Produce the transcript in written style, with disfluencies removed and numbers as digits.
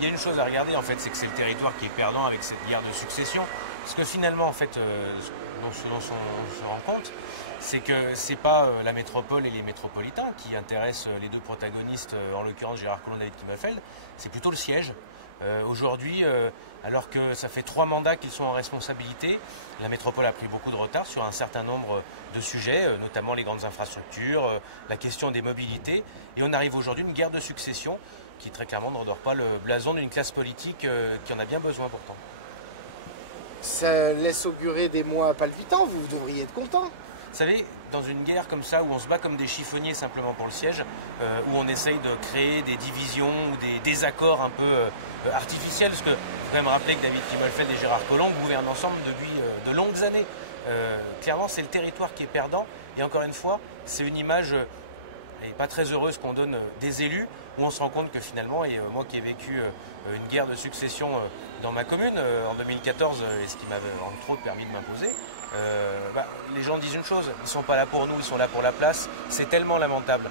il y a une chose à regarder, en fait, c'est que c'est le territoire qui est perdant avec cette guerre de succession. Parce que finalement, en fait, ce dont on se rend compte, c'est que c'est pas la métropole et les métropolitains qui intéressent les deux protagonistes, en l'occurrence Gérard Collomb et David Kimmelfeld, c'est plutôt le siège. Aujourd'hui, alors que ça fait 3 mandats qu'ils sont en responsabilité, la métropole a pris beaucoup de retard sur un certain nombre de sujets, notamment les grandes infrastructures, la question des mobilités. Et on arrive aujourd'hui à une guerre de succession qui très clairement ne redore pas le blason d'une classe politique qui en a bien besoin pourtant. Ça laisse augurer des mois palpitants, vous devriez être content. Vous savez, dans une guerre comme ça, où on se bat comme des chiffonniers simplement pour le siège, où on essaye de créer des divisions ou des désaccords un peu artificiels, parce qu'il faut quand même rappeler que David Kimmelfeld et Gérard Collomb gouvernent ensemble depuis de longues années. Clairement, c'est le territoire qui est perdant, et encore une fois, c'est une image pas très heureuse qu'on donne des élus, où on se rend compte que finalement, et moi qui ai vécu une guerre de succession dans ma commune en 2014, et ce qui m'avait entre autres permis de m'imposer, les gens disent une chose, ils ne sont pas là pour nous, ils sont là pour la place, c'est tellement lamentable.